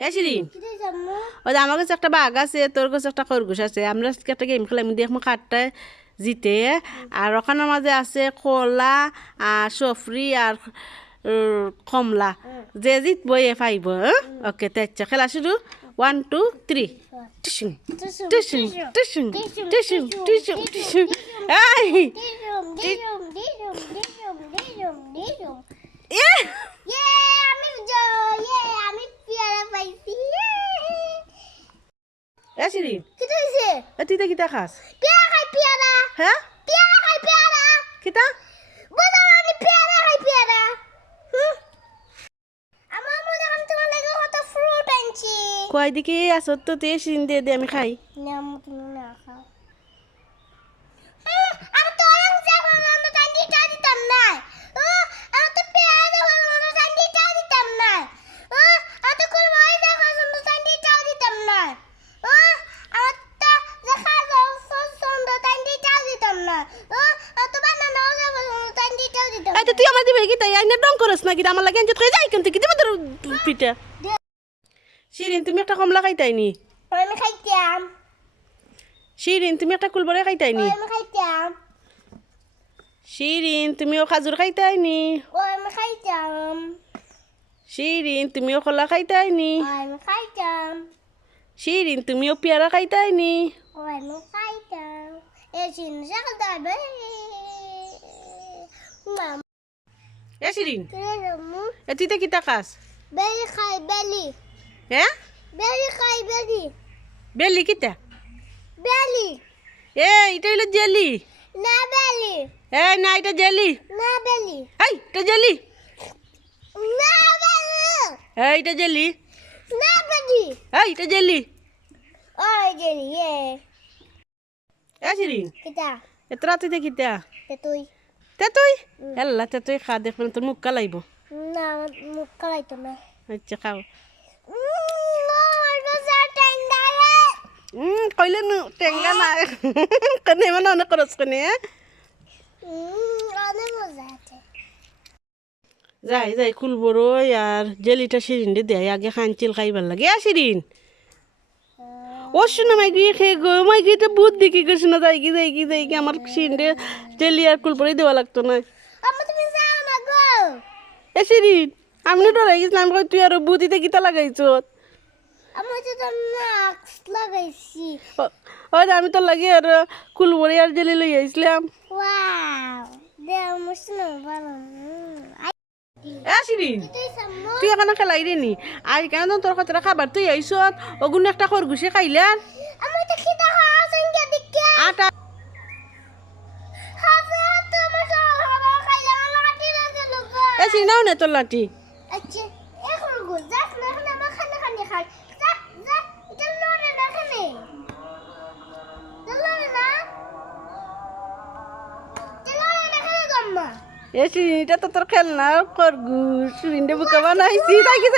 এ শিরিন ওই যে আমার কাছে একটা বাঘ আছে তোর কাছে একটা খরগোশ আছে আমরা একটা গেম খেলাম দেখব কাঠটায় জিতে আর ওখানের মাঝে আছে কলা আর সফরি আর কমলা যে জিতবো এ পাইব ওকে তো আচ্ছা খেলা শুরু ওয়ান টু থ্রি টিসুন টিসুম টিসুন টিসুন টিসুন টিসুন টিসুন এই এ শিরিন কি হইছে এ তুই তো কিতা খাস পেয়ারা খাই পেয়ারা হ্যাঁ পেয়ারা খাই আমি পেয়ারা খাই পেয়ারা হুম আমার মনে হয় তোমার লাগে কত ফ্রুট আনছি কয় দিকে আসো তো শিরিন দিয়ে দে আমি খাই না খাও আমি তো অনেক জায়গা বন্ধ টান্ডি টা দিতাম না ও আমি তো পেয়ারা বন্ধ টান্ডি টা দিতাম না ও আমি তো কোন ভাই দেখা বন্ধ টান্ডি টা দিতাম না ও আমি তো দেখা যাও বন্ধ টান্ডি টা দিতাম না ও আমি তো বানানো বন্ধ টান্ডি টা দিতাম তো তুই আমার দিবে কি তাই আইনা ডং করস না কি আমার লাগে আনতে যাই কিন্তু কি দিবে তোর পিঠা। শিরিন তুমি একটা কমলা খাইতাইনি আমি খাইতাম। শিরিন তুমি একটা কুলবরে খাইতাইনি আমি খাইতাম। শিরিন তুমিও খাজুর খাইতাইনি ও আমি খাইতাম। শিরিন তুমিও কলা খাইতাইনি আমি খাইতাম। শিরিন তুমিও পেয়ারা খাইতাইনি ও আমি খাইতাম। জিনিসটা খাইতাম এ শিরিন এ তুই তো কিতা খাস বেলি খাই বেলি হ্যাঁ বেলি খাই বেলি বেলি কিতা বেলি এ এটা হইল জেলি না বেলি এ না এটা জেলি না বেলি এই এটা জেলি না বেলি এই এটা জেলি না বেলি এই এটা জেলি ওই জেলি এ এ শিরিন কিতা এত রাতে কিতা তুই তে তুই এল্লা তে তুই খা দেখবেন তোর মুখ কালাইব। না মুখ কালাইতো না। আচ্ছা খাও। কইলে নু টেঙ্গা না কনে মানে অনেক খরচ কনে অনেক যাই যাই কুলবরই আর জেলিটা শিরিন দে দেয় আগে খানচিল খাইবার লাগে। আ মাই গিয়ে খেয়ে গো মাই গিয়ে তো বুধ দেখি শুনে যাই কি যাই কি যাই কি আমার জেলি আর দেওয়া লাগতো না। আমি না ডরাই গেছিলাম কই তুই আর বুধিতে কিতা লাগাইছ? আমি তো তো মাস্ক লাগাইছি। ওই আমি তো লাগে আর কুলবরি আর জেলি লই আইছিলাম। ওয়াও দে মুসনো ভালো এ শিরিন, তুই এখানে খেলাই রে নি আর কেন তোর কথা খাবার তুই আইস ওগুন একটা খরগোশে দিকে আটা এ চিনাও নে তোর লাঠি? এ চিনিটা তো তোর খেলনা খরগোশ চিনিটা বুকা বানাইছি তাই কি